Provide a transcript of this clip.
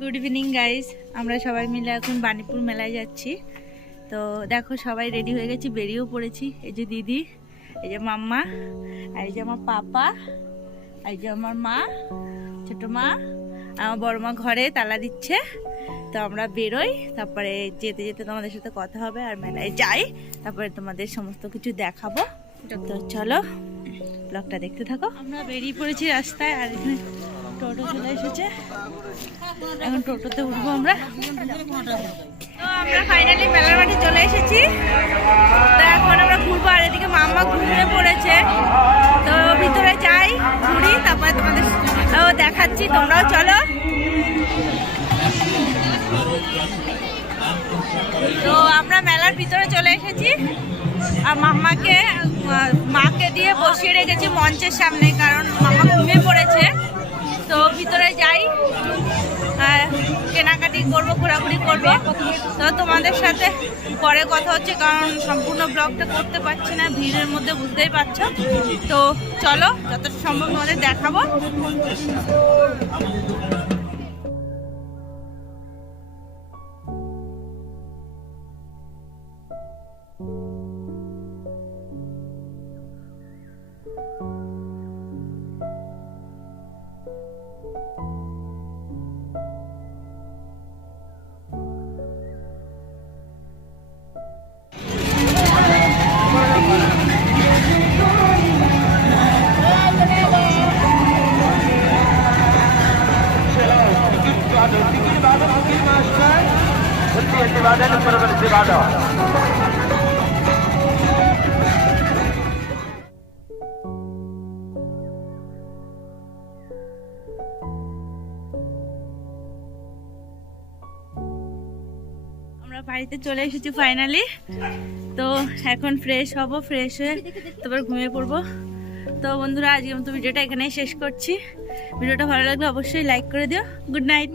Good evening guys, আমরা সবাই মিলে এখন বাণীপুর মেলায় যাচ্ছি। তো দেখো সবাই রেডি হয়ে গেছি, বেরিয়েও পড়েছি। এই যে দিদি, এই যে মাম্মা, আর এই যে আমার পাপা, এই যে আমার মা, ছোট মা, আমার বড় মা ঘরে তালা দিচ্ছে। তো আমরা বেরোই, তারপরে যেতে যেতে তোমাদের সাথে কথা হবে আর মেলায় যাই, তারপরে তোমাদের সমস্ত কিছু দেখাবো। তো চলো ব্লগটা দেখতে থাকো। আমরা বেরিয়ে পড়েছি রাস্তায়, আর এখানে টোটো চলে এসেছে। এখন টোটোতে উঠবো আমরা। তো আমরা ফাইনালি মেলার মাঠে চলে এসেছি। তো এখন আমরা ঘুরবো, আর এদিকে মাম্মা ঘুমিয়ে পড়েছে। তো ভিতরে যাই, ঘুরি, তারপরে তোমাদের দেখাচ্ছি, তোমরাও চলো। তো আমরা মেলার ভিতরে চলে এসেছি, আর মাকে দিয়ে বসিয়ে রেখেছি মঞ্চের সামনে, কারণ মাম্মা ঘুমিয়ে পড়েছে। তো ভিতরে যাই, কেনাকাটি করবো, ঘোরাঘুরি করবো। তো তোমাদের সাথে পরে কথা হচ্ছে, কারণ সম্পূর্ণ ব্লগটা করতে পারছি না, ভিড়ের মধ্যে, বুঝতেই পারছো। তো চলো, যতটা সম্ভব তোমাদের দেখাবো। আমরা বাড়িতে চলে এসেছি ফাইনালি। তো এখন ফ্রেশ হব, ফ্রেশ হয়ে তারপর ঘুমিয়ে পড়বো। তো বন্ধুরা, আজকে মতো ভিডিওটা এখানেই শেষ করছি। ভিডিওটা ভালো লাগলে অবশ্যই লাইক করে দিও। Good night.